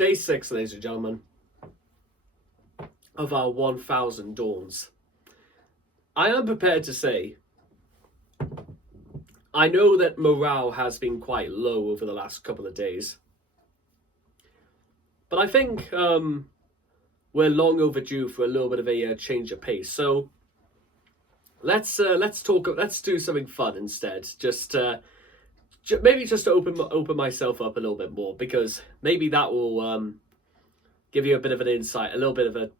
Day 6, ladies and gentlemen, of our 1000 Dawns. I am prepared to say, I know that morale has been quite low over the last couple of days, but I think we're long overdue for a little bit of a change of pace. So let's do something fun instead. Maybe just to open myself up a little bit more, because maybe that will give you a bit of an insight, a little bit of a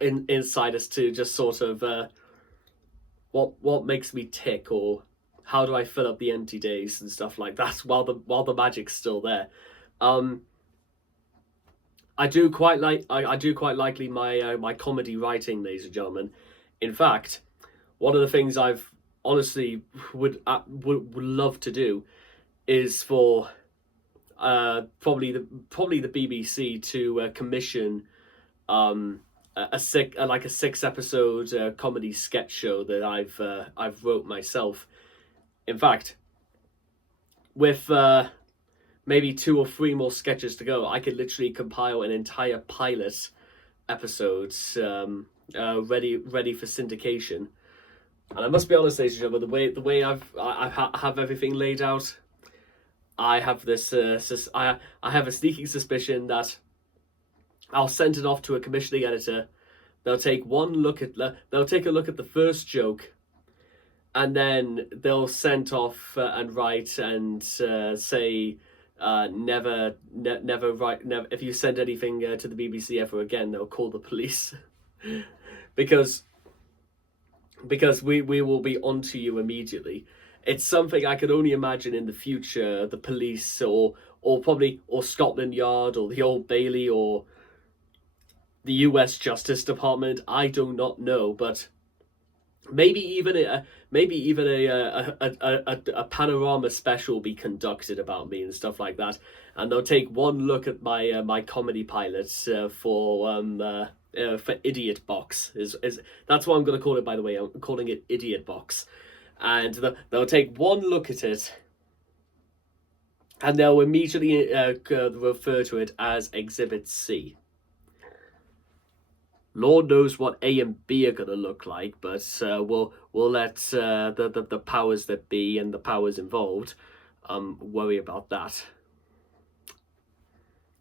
insight as to just sort of what makes me tick, or how do I fill up the empty days and stuff like that while the magic's still there. I do quite like my comedy writing, ladies and gentlemen. In fact, one of the things I've honestly would love to do is for probably the BBC to commission a 6-episode comedy sketch show that I've wrote myself. In fact, with maybe 2 or 3 more sketches to go, I could literally compile an entire pilot episode ready for syndication. And I must be honest, ladies and gentlemen, the way I have everything laid out, I have this I have a sneaking suspicion that I'll send it off to a commissioning editor. They'll take a look at the first joke, and then they'll send off and write and say, never write. If you send anything to the BBC ever again, they'll call the police, because we will be onto you immediately. It's something I could only imagine in the future, the police or Scotland Yard or the Old Bailey or the US Justice Department. I do not know, but maybe even a panorama special be conducted about me and stuff like that, and they'll take one look at my comedy pilots for Idiot Box. Is that's what I'm going to call it, by the way. I'm calling it Idiot Box, and they'll take one look at it, and they'll immediately refer to it as Exhibit C. Lord knows what A and B are going to look like, but we'll let the powers that be and the powers involved worry about that.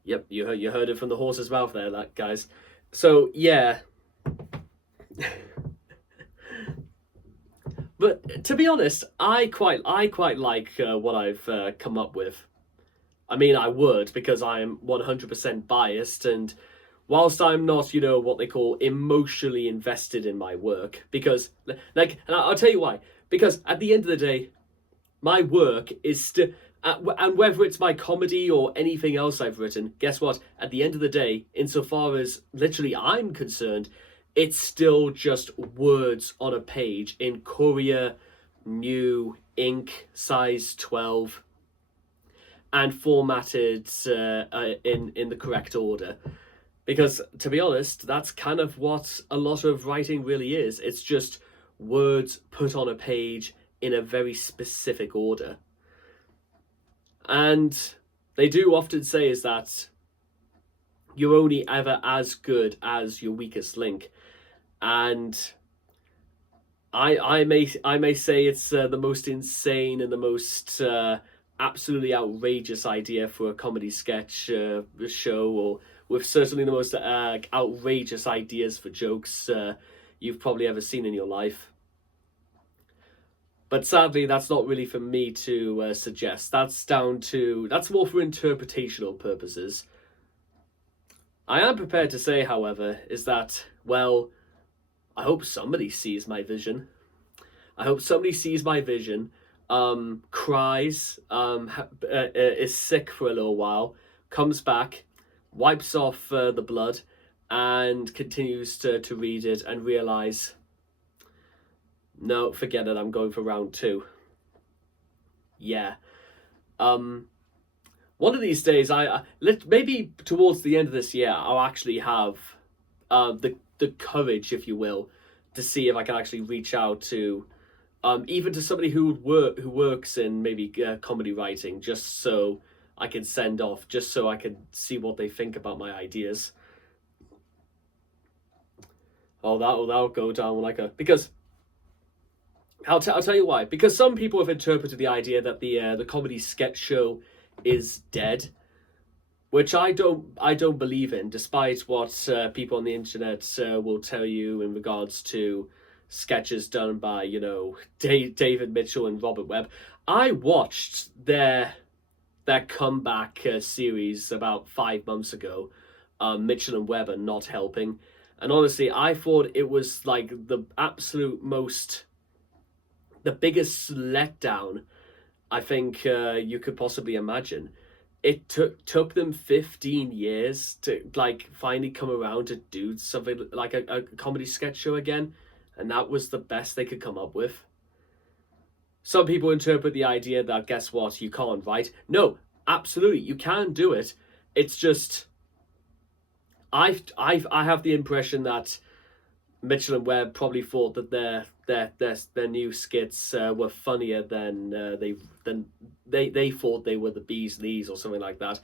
Yep, you heard it from the horse's mouth there, guys. So yeah. But to be honest, I quite like what I've come up with. I mean, I would, because I am 100% biased, and whilst I'm not, what they call emotionally invested in my work, because, and I'll tell you why. Because at the end of the day, my work is still, and whether it's my comedy or anything else I've written, guess what? At the end of the day, insofar as literally I'm concerned, it's still just words on a page in Courier, New, Ink, size 12, and formatted in the correct order. Because, to be honest, that's kind of what a lot of writing really is. It's just words put on a page in a very specific order. And they do often say is that you're only ever as good as your weakest link. And I may say it's the most insane and the most absolutely outrageous idea for a comedy sketch show, or with certainly the most outrageous ideas for jokes you've probably ever seen in your life. But sadly, that's not really for me to suggest. That's more for interpretational purposes. I am prepared to say, however, is that, well, I hope somebody sees my vision. I hope somebody sees my vision, cries, is sick for a little while, comes back, wipes off the blood, and continues to read it and realise, no, forget it, I'm going for round 2. Yeah. One of these days, maybe towards the end of this year, I'll actually have the courage, if you will, to see if I can actually reach out to even to somebody who works in maybe comedy writing, just so I can send off just so I can see what they think about my ideas. Oh, that'll go down like a, because I'll tell you why. Because some people have interpreted the idea that the comedy sketch show is dead, which I don't believe in, despite what people on the internet will tell you in regards to sketches done by, you know, David Mitchell and Robert Webb. I watched their comeback series about 5 months ago, Mitchell and Webb are Not Helping, and honestly, I thought it was like the biggest letdown I think you could possibly imagine. It took them 15 years to like finally come around to do something like a comedy sketch show again, and that was the best they could come up with. Some people interpret the idea that, guess what, you can't write. No, absolutely, you can do it. It's just I have the impression that Mitchell and Webb probably thought that their new skits were funnier than they thought they were the bee's knees or something like that,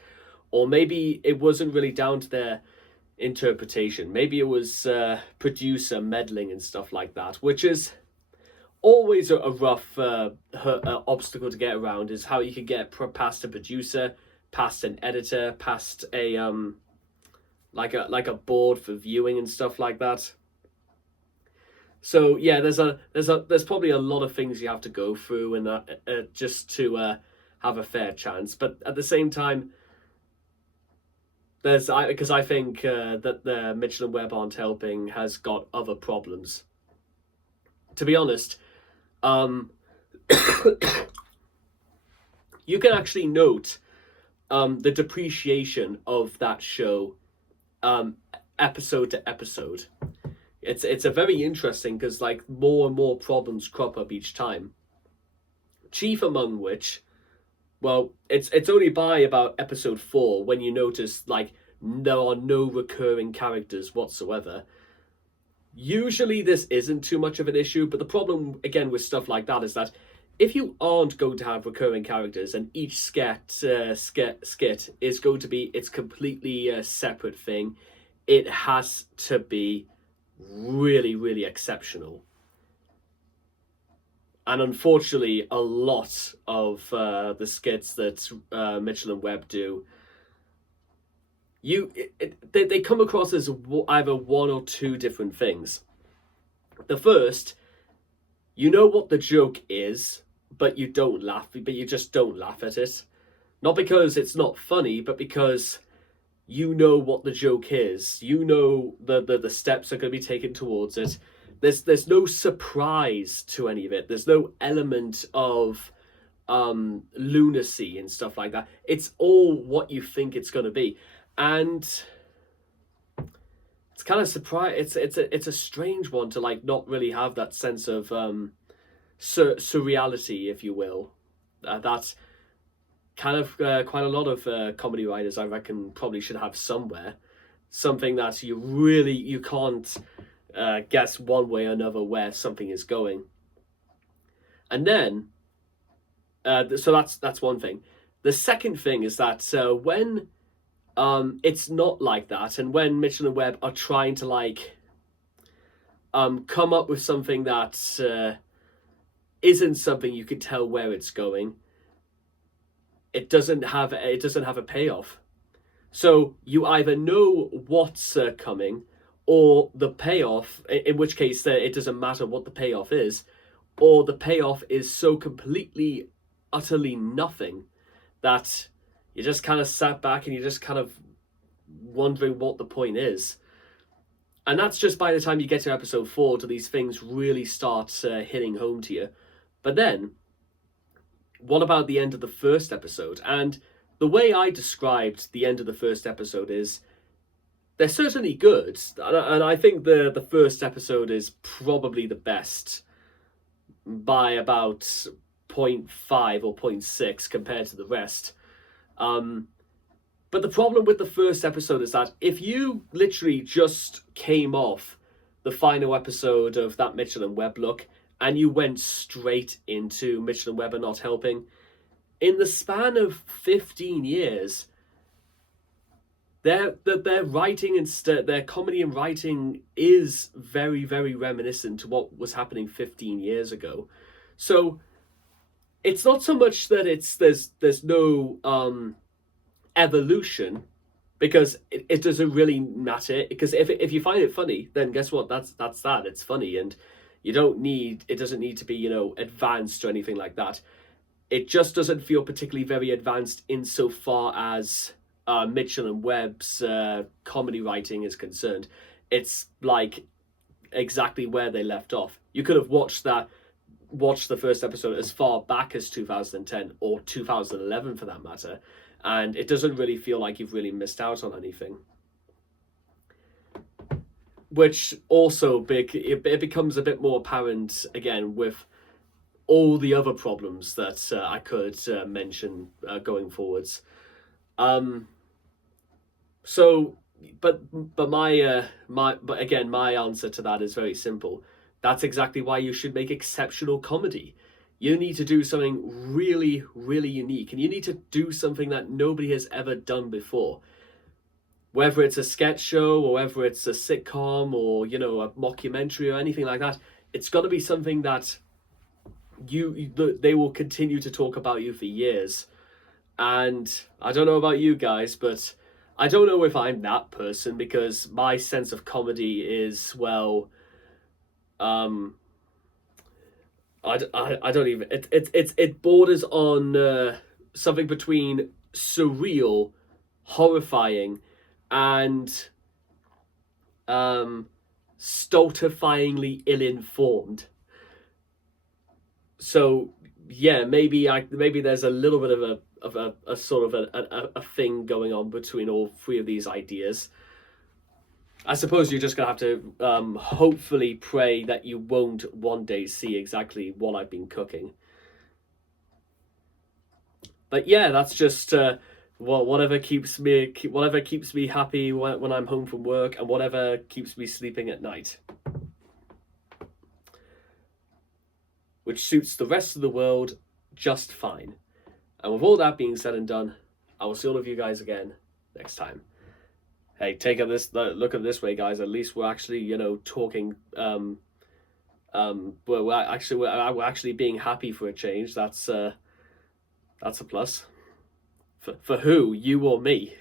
or maybe it wasn't really down to their interpretation. Maybe it was producer meddling and stuff like that, which is always a rough obstacle to get around. Is how you can get past a producer, past an editor, past a like a board for viewing and stuff like that. So yeah, there's probably a lot of things you have to go through and just to have a fair chance. But at the same time, because I think that the Mitchell and Webb Aren't Helping has got other problems. To be honest, you can actually note the depreciation of that show episode to episode. It's a very interesting, because like more and more problems crop up each time. Chief among which, well, it's only by about episode 4 when you notice like there are no recurring characters whatsoever. Usually this isn't too much of an issue, but the problem again with stuff like that is that if you aren't going to have recurring characters and each skit is going to be its completely separate thing, it has to be really, really exceptional. And unfortunately, a lot of the skits that Mitchell and Webb do, they come across as either one or two different things. The first, you know what the joke is, but you just don't laugh at it. Not because it's not funny, but because you know what the joke is. You know the steps are going to be taken towards it. There's no surprise to any of it. There's no element of lunacy and stuff like that. It's all what you think it's going to be, and it's kind of surprise. It's a strange one to like not really have that sense of surreality, if you will. That kind of quite a lot of comedy writers, I reckon, probably should have somewhere. Something that you can't guess one way or another where something is going. And then, so that's one thing. The second thing is that when it's not like that, and when Mitchell and Webb are trying to like come up with something that isn't something you can tell where it's going, it doesn't have a payoff. So you either know what's coming, or the payoff, in which case it doesn't matter what the payoff is, or the payoff is so completely, utterly nothing that you just kind of sat back and you're just kind of wondering what the point is. And that's just by the time you get to episode 4 till these things really start hitting home to you. But then, what about the end of the first episode? And the way I described the end of the first episode is, they're certainly good, and I think the first episode is probably the best by about 0.5 or 0.6 compared to the rest. But the problem with the first episode is that if you literally just came off the final episode of that Mitchell and Webb look and you went straight into Mitchell and Webb Are Not Helping, in the span of 15 years, their writing and their comedy and writing is very, very reminiscent to what was happening 15 years ago. So it's not so much that there's no evolution, because it doesn't really matter, because if you find it funny, then guess what, that's that, it's funny, and it doesn't need to be, you know, advanced or anything like that. It just doesn't feel particularly very advanced insofar as Mitchell and Webb's comedy writing is concerned. It's like exactly where they left off. You could have watched the first episode as far back as 2010 or 2011 for that matter, and it doesn't really feel like you've really missed out on anything. Which also it becomes a bit more apparent again with all the other problems that I could mention going forwards. So, but my answer to that is very simple. That's exactly why you should make exceptional comedy. You need to do something really, really unique, and you need to do something that nobody has ever done before. Whether it's a sketch show or whether it's a sitcom or, you know, a mockumentary or anything like that, it's got to be something that they will continue to talk about you for years. And I don't know about you guys, but I don't know if I'm that person, because my sense of comedy is, well, I don't even, it borders on something between surreal, horrifying, and stultifyingly ill-informed. So yeah, maybe there's a little bit of a sort of a thing going on between all three of these ideas. I suppose you're just gonna have to hopefully pray that you won't one day see exactly what I've been cooking. But yeah, that's just whatever keeps me happy when I'm home from work, and whatever keeps me sleeping at night, which suits the rest of the world just fine. And with all that being said and done, I will see all of you guys again next time. Hey, look at it this way, guys. At least we're actually, you know, talking. We're actually being happy for a change. That's a plus. For who? You or me?